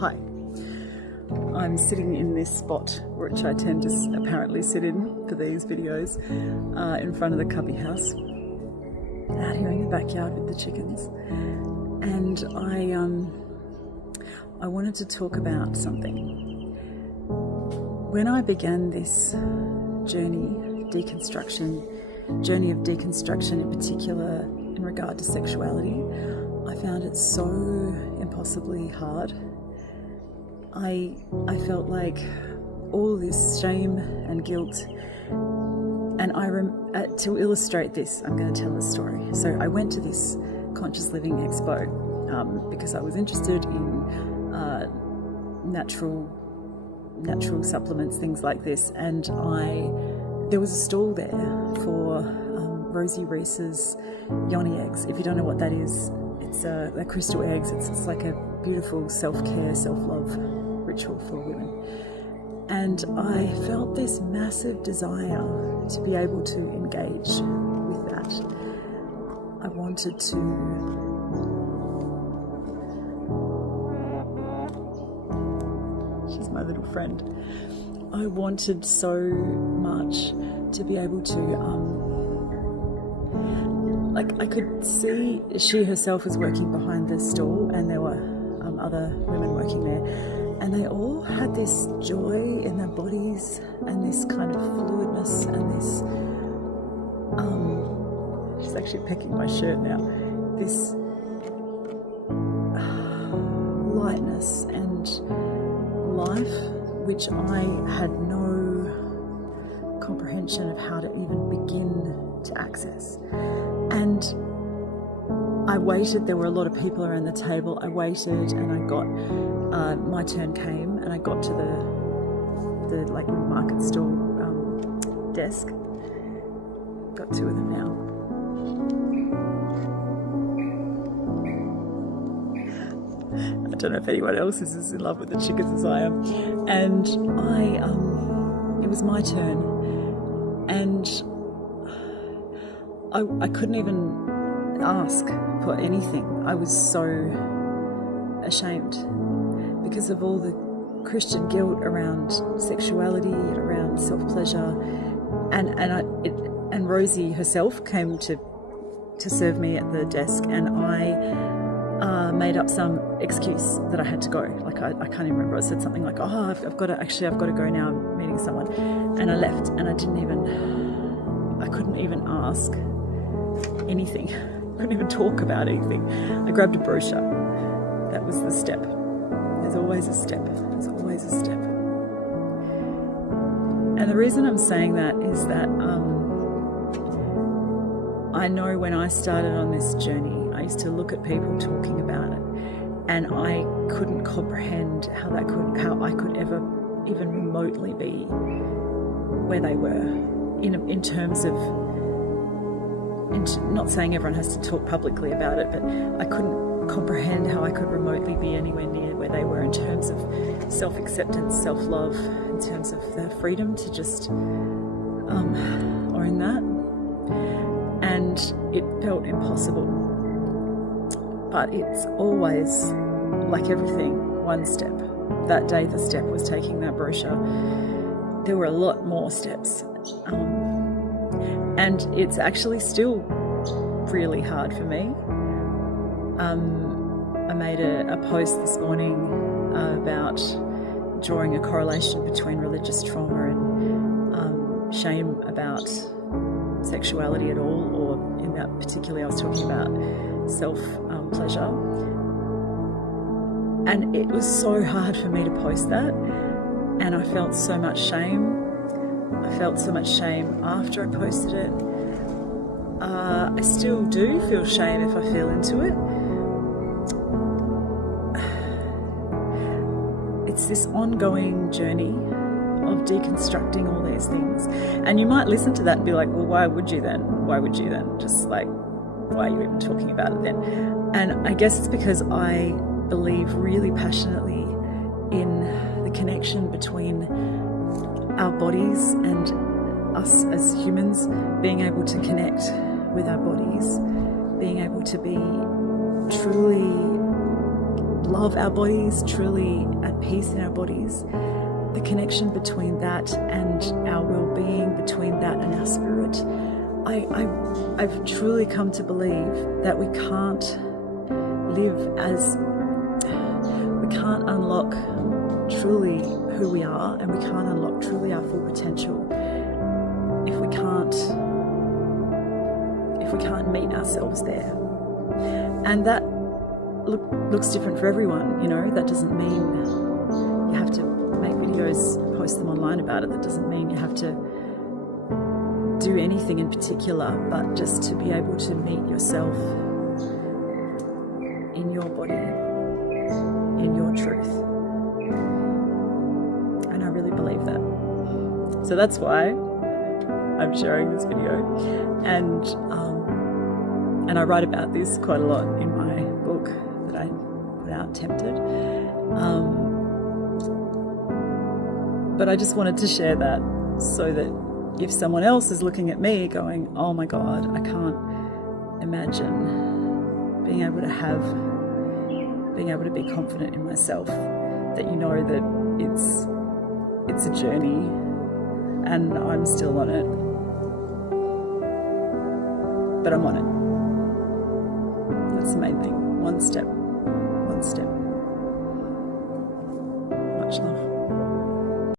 Hi, I'm sitting in this spot which I tend to apparently sit in for these videos, in front of the cubby house, out here in the backyard with the chickens. And I wanted to talk about something. When I began this journey of deconstruction in particular in regard to sexuality, I found it so impossibly hard. I felt like all this shame and guilt, and to illustrate this, I'm going to tell a story. So I went to this Conscious Living Expo because I was interested in natural supplements, things like this, and there was a stall there for Rosie Reese's yoni eggs. If you don't know what that is, it's they're crystal eggs. It's like a beautiful self-care, self-love ritual for women. And I felt this massive desire to be able to engage with that. I wanted to she's my little friend. I wanted so much to be able to I could see she herself was working behind the stall, and there were other women working there, and they all had this joy in their bodies and this kind of fluidness and this she's actually pecking my shirt now, this lightness and life which I had no comprehension of how to even begin to access. And I waited. There were a lot of people around the table. I waited, and I got my turn came, and I got to the like market stall desk. Got two of them now. I don't know if anyone else is as in love with the chickens as I am. And it was my turn, and I couldn't even ask for anything. I was so ashamed because of all the Christian guilt around sexuality, around self-pleasure, and Rosie herself came to serve me at the desk, and I made up some excuse that I had to go. Like I can't even remember. I said something like, "Oh, I've got to go now. I'm meeting someone," and I left, and I couldn't even ask anything. I couldn't even talk about anything. I grabbed a brochure. That was the step. There's always a step. There's always a step. And the reason I'm saying that is that I know when I started on this journey, I used to look at people talking about it, and I couldn't comprehend how I could ever even remotely be where they were in terms of. Not saying everyone has to talk publicly about it, but I couldn't comprehend how I could remotely be anywhere near where they were in terms of self-acceptance, self-love, in terms of the freedom to just own that. And it felt impossible. But it's always, like everything, one step. That day the step was taking that brochure. There were a lot more steps. And it's actually still really hard for me. I made a post this morning about drawing a correlation between religious trauma and shame about sexuality at all, or in that particularly I was talking about self-pleasure. And it was so hard for me to post that, and I felt so much shame. I felt so much shame after I posted it. I still do feel shame if I feel into it. It's this ongoing journey of deconstructing all these things. And you might listen to that and be like, well, why would you then? Why would you then? Just like, why are you even talking about it then? And I guess it's because I believe really passionately in the connection between our bodies and us as humans, being able to connect with our bodies, being able to be truly love our bodies, truly at peace in our bodies, the connection between that and our well-being, between that and our spirit, I've truly come to believe that we can't unlock truly who we are, and we can't unlock truly our full potential if we can't meet ourselves there. And that looks different for everyone, you know. That doesn't mean you have to make videos and post them online about it. That doesn't mean you have to do anything in particular, but just to be able to meet yourself in your body, in your truth. And I really believe that. So that's why I'm sharing this video. And I write about this quite a lot in my book that I put out, Tempted. But I just wanted to share that so that if someone else is looking at me going, oh my God, I can't imagine being able to be confident in myself, that you know that it's a journey and I'm still on it, but I'm on it. That's the main thing. One step. Much love.